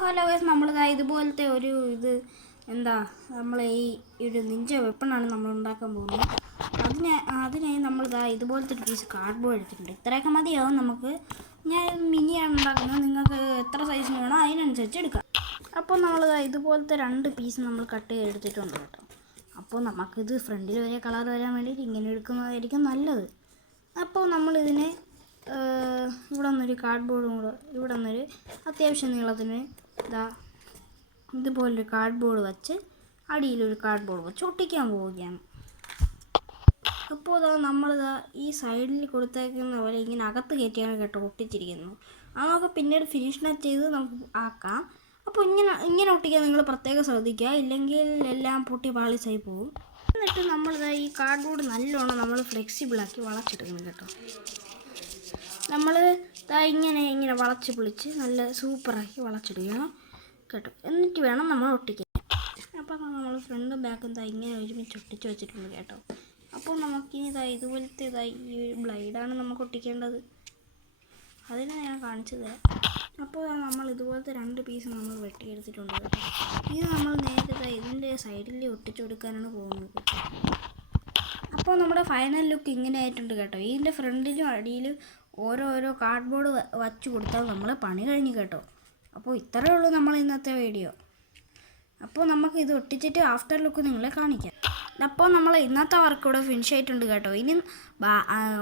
Hello guys, നമ്മളിതാ ഇതുപോലത്തെ ഒരു എന്താ നമ്മൾ ഒരു നിഞ്ച വെപ്പണാണ് നമ്മൾ ഉണ്ടാക്കാൻ പോകുന്നത്. അതിനായി നമ്മളിതാ ഇതുപോലത്തെ ഒരു പീസ് കാർഡ്ബോർഡ് എടുത്തിട്ടുണ്ട്. ഇത്രയൊക്കെ മതിയാവും നമുക്ക്. ഞാൻ മിനിയാണ് ഉണ്ടാക്കുന്നത്, നിങ്ങൾക്ക് എത്ര സൈസിന് വേണോ അതിനനുസരിച്ച് എടുക്കാം. അപ്പോൾ നമ്മളിതാ ഇതുപോലത്തെ 2 പീസ് നമ്മൾ കട്ട് ചെയ്തെടുത്തിട്ടുണ്ട് കേട്ടോ. അപ്പോൾ നമുക്കിത് ഫ്രണ്ടിൽ വരെ കളർ വരാൻ വേണ്ടിയിട്ട് ഇങ്ങനെ എടുക്കുന്നതായിരിക്കും നല്ലത്. അപ്പോൾ നമ്മളിതിനെ ഇവിടെ നിന്നൊരു കാർഡ്ബോർഡും കൂടെ, ഇവിടെ നിന്നൊരു അത്യാവശ്യം നീളത്തിന് ഇതുപോലൊരു കാർഡ്ബോർഡ് വെച്ച് അടിയിലൊരു കാർഡ്ബോർഡ് വെച്ച് ഒട്ടിക്കാൻ പോവുകയാണ്. അപ്പോൾ നമ്മളിതാ ഈ സൈഡിൽ കൊടുത്തേക്കുന്ന പോലെ ഇങ്ങനെ അകത്ത് കയറ്റിയാണ് കേട്ടോ ഒട്ടിച്ചിരിക്കുന്നത്. അത് നമുക്ക് പിന്നീട് ഫിനിഷ് ചെയ്ത് നമുക്ക് ആക്കാം. അപ്പോൾ ഇങ്ങനെ ഒട്ടിക്കാൻ നിങ്ങൾ പ്രത്യേകം ശ്രദ്ധിക്കുക, ഇല്ലെങ്കിൽ എല്ലാം പൊട്ടി പാളിച്ചായി പോകും. എന്നിട്ട് നമ്മളിതാ ഈ കാർഡ്ബോർഡ് നല്ലോണം നമ്മൾ ഫ്ലെക്സിബിളാക്കി വളച്ചെടുക്കണം കേട്ടോ. നമ്മൾ ഇങ്ങനെ വളച്ച് പൊളിച്ച് നല്ല സൂപ്പറാക്കി വളച്ചെടുക്കണം കേട്ടോ. എന്നിട്ട് വേണം നമ്മൾ ഒട്ടിക്കാൻ. അപ്പോൾ നമ്മൾ ഫ്രണ്ടും ബാക്കും ഇങ്ങനെ ഒരുമിച്ച് ഒട്ടിച്ച് വെച്ചിട്ടുണ്ട് കേട്ടോ. അപ്പോൾ നമുക്കിനി ഇതുപോലത്തെ ഈ ബ്ലൈഡാണ് നമുക്ക് ഒട്ടിക്കേണ്ടത്. അതിനെ ഞാൻ കാണിച്ചു തരാം. അപ്പോൾ നമ്മൾ ഇതുപോലത്തെ 2 പീസ് നമ്മൾ വെട്ടിയെടുത്തിട്ടുണ്ട് കേട്ടോ. ഇത് നമ്മൾ നേരെ ഇതിൻ്റെ സൈഡിൽ ഒട്ടിച്ചു കൊടുക്കാനാണ് പോകുന്നത്. അപ്പോൾ നമ്മുടെ ഫൈനൽ ലുക്ക് ഇങ്ങനെ ആയിട്ടുണ്ട് കേട്ടോ. ഇതിൻ്റെ ഫ്രണ്ടിലും അടിയിലും ഓരോ കാർഡ്ബോർഡ് വച്ച് കൊടുത്താൽ നമ്മൾ പണി കഴിഞ്ഞു കേട്ടോ. അപ്പോൾ ഇത്രയേ ഉള്ളൂ നമ്മൾ ഇന്നത്തെ വീഡിയോ. അപ്പോൾ നമുക്ക് ഇത് ഒട്ടിച്ചിട്ട് ആഫ്റ്റർ ലുക്ക് നിങ്ങളെ കാണിക്കാം. അപ്പോൾ നമ്മൾ ഇന്നത്തെ വർക്ക് ഇവിടെ ഫിനിഷ് ആയിട്ടുണ്ട് കേട്ടോ. ഇനി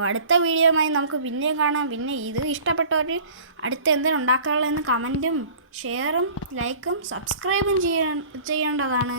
അടുത്ത വീഡിയോയുമായി നമുക്ക് പിന്നെയും കാണാം. പിന്നെ ഇത് ഇഷ്ടപ്പെട്ടവർ അടുത്ത എന്തെങ്കിലും ഉണ്ടാക്കാനുള്ളതെന്ന് കമൻറ്റും ഷെയറും ലൈക്കും സബ്സ്ക്രൈബും ചെയ്യേണ്ടതാണ്.